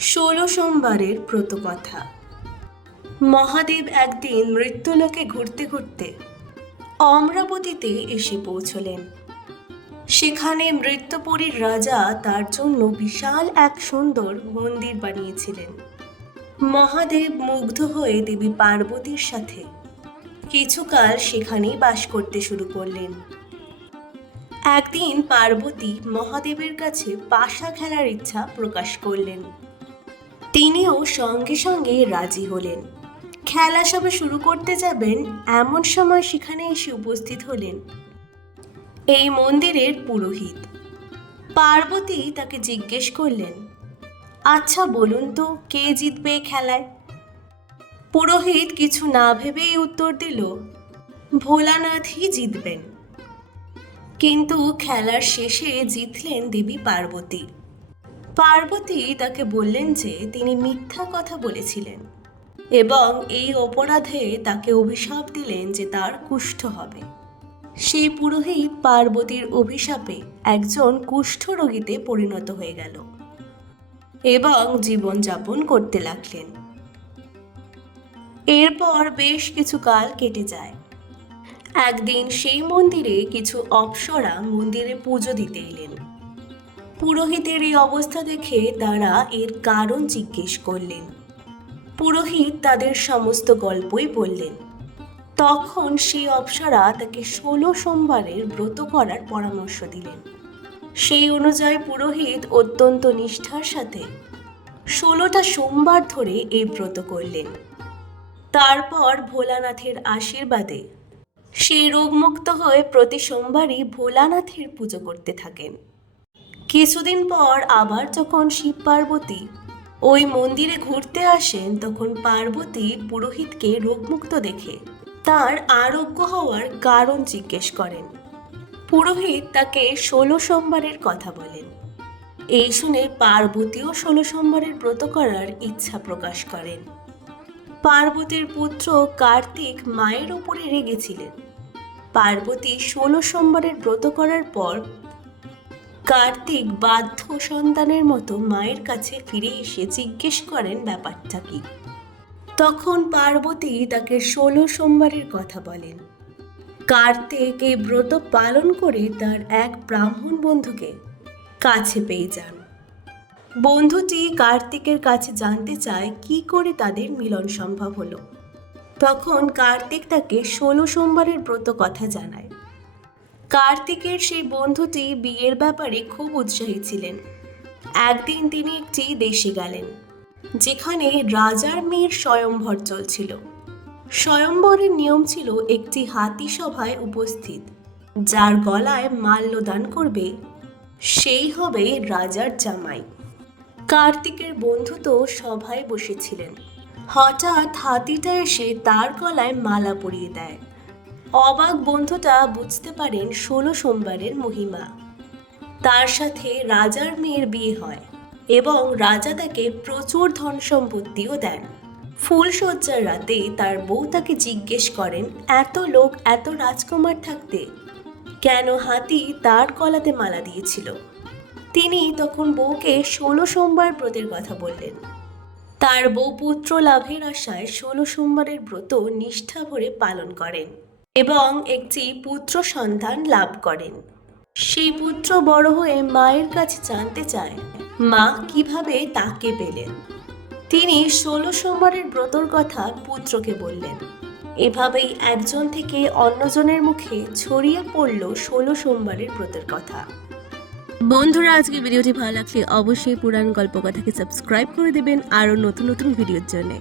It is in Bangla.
ষোলো সোমবারের ব্রতকথা। মহাদেব একদিন মৃত্যুলোকে ঘুরতে ঘুরতে অমরাবতীতে এসে পৌঁছলেন। সেখানে মৃত্যুপুরীর রাজা তার জন্য বিশাল এক সুন্দর মন্দির বানিয়েছিলেন। মহাদেব মুগ্ধ হয়ে দেবী পার্বতীর সাথে কিছুকাল সেখানেই বাস করতে শুরু করলেন। একদিন পার্বতী মহাদেবের কাছে পাশা খেলার ইচ্ছা প্রকাশ করলেন। তিনিও সঙ্গে সঙ্গে রাজি হলেন। খেলা সবে শুরু করতে যাবেন এমন সময় সেখানে এসে উপস্থিত হলেন। এই মন্দিরের পুরোহিত। পার্বতী তাকে জিজ্ঞেস করলেন আচ্ছা বলুন তো, কে জিতবে খেলায়? পুরোহিত কিছু না ভেবেই উত্তর দিল, ভোলানাথই জিতবেন। কিন্তু খেলার শেষে জিতলেন দেবী পার্বতী। পার্বতী তাকে বললেন যে তিনি মিথ্যা কথা বলেছিলেন এবং এই অপরাধে তাকে অভিশাপ দিলেন যে তার কুষ্ঠ হবে। সেই পুরোহিত পার্বতীর অভিশাপে একজন কুষ্ঠরোগীতে পরিণত হয়ে গেল এবং জীবনযাপন করতে লাগলেন। এরপর বেশ কিছু কাল কেটে যায়। একদিন সেই মন্দিরে কিছু অপ্সরা মন্দিরে পুজো দিতে এলেন। পুরোহিতের এই অবস্থা দেখে তারা এর কারণ জিজ্ঞেস করলেন। পুরোহিত তাদের সমস্ত গল্পই বললেন। তখন সেই অপ্সরা তাকে ষোলো সোমবারের ব্রত করার পরামর্শ দিলেন। সেই অনুযায়ী পুরোহিত অত্যন্ত নিষ্ঠার সাথে ষোলোটা সোমবার ধরে এই ব্রত করলেন। তারপর ভোলানাথের আশীর্বাদে সেই রোগমুক্ত হয়ে প্রতি সোমবারই ভোলানাথের পুজো করতে থাকেন। কিছুদিন পর আবার যখন শিব পার্বতী ওই মন্দিরে ঘুরতে আসেন, তখন পার্বতী পুরোহিতকে রোগমুক্ত দেখে তার আরোগ্য হওয়ার কারণ জিজ্ঞেস করেন। পুরোহিত তাকে ষোলো সোমবারের কথা বলেন। এই শুনে পার্বতীও ষোলো সোমবারের ব্রত করার ইচ্ছা প্রকাশ করেন। পার্বতীর পুত্র কার্তিক মায়ের ওপরে রেগেছিলেন। পার্বতী ষোলো সোমবারের ব্রত করার পর কার্তিক বাধ্য সন্তানের মতো মায়ের কাছে ফিরে এসে জিজ্ঞেস করেন ব্যাপারটা কি? তখন পার্বতী তাকে ষোলো সোমবারের কথা বলেন। কার্তিক এই ব্রত পালন করে তার এক ব্রাহ্মণ বন্ধুকে কাছে পেয়ে যান। বন্ধুটি কার্তিকের কাছে জানতে চায়, কি করে তাদের মিলন সম্ভব হলো। তখন কার্তিক তাকে ষোলো সোমবারের ব্রত কথা জানায়। কার্তিকের সেই বন্ধুটি বিয়ের ব্যাপারে খুব উৎসাহী ছিলেন। একদিন তিনি একটি দেশে গেলেন, যেখানে রাজার মেয়ের স্বয়ংভর চলছিল। স্বয়ংবরের নিয়ম ছিল একটি হাতি সভায় উপস্থিত, যার গলায় মাল্যদান করবে, সেই হবে রাজার জামাই। কার্তিকের বন্ধু তো সভায় বসেছিলেন। হঠাৎ হাতিটা এসে তার গলায় মালা পরিয়ে দেয়। অবাক বন্ধুটা বুঝতে পারেন ষোলো সোমবারের মহিমা। তার সাথে রাজার মেয়ের বিয়ে হয় এবং রাজা তাকে প্রচুর ধন সম্পত্তিও দেন। ফুলশয্যার রাতে তার বউ তাকে জিজ্ঞেস করেন, এত লোক, এত রাজকুমার থাকতে কেন হাতি তার কলাতে মালা দিয়েছিল? তিনি তখন বউকে ষোলো সোমবার ব্রতের কথা বললেন। তার বউ পুত্র লাভের আশায় ষোলো সোমবারের ব্রত নিষ্ঠা ভরে পালন করেন। এবং একটি পুত্র সন্তান লাভ করেন। সেই পুত্র বড় হয়ে মায়ের কাছে জানতে চায়, মা কীভাবে তাকে পেলেন? তিনি ষোলো সোমবারের ব্রতর কথা পুত্রকে বললেন। এভাবেই একজন থেকে অন্যজনের মুখে ছড়িয়ে পড়ল ষোলো সোমবারের ব্রতের কথা। বন্ধুরা, আজকে ভিডিওটি ভালো লাগলে অবশ্যই পুরাণ গল্প কথাকে সাবস্ক্রাইব করে দেবেন আরও নতুন নতুন ভিডিওর জন্য।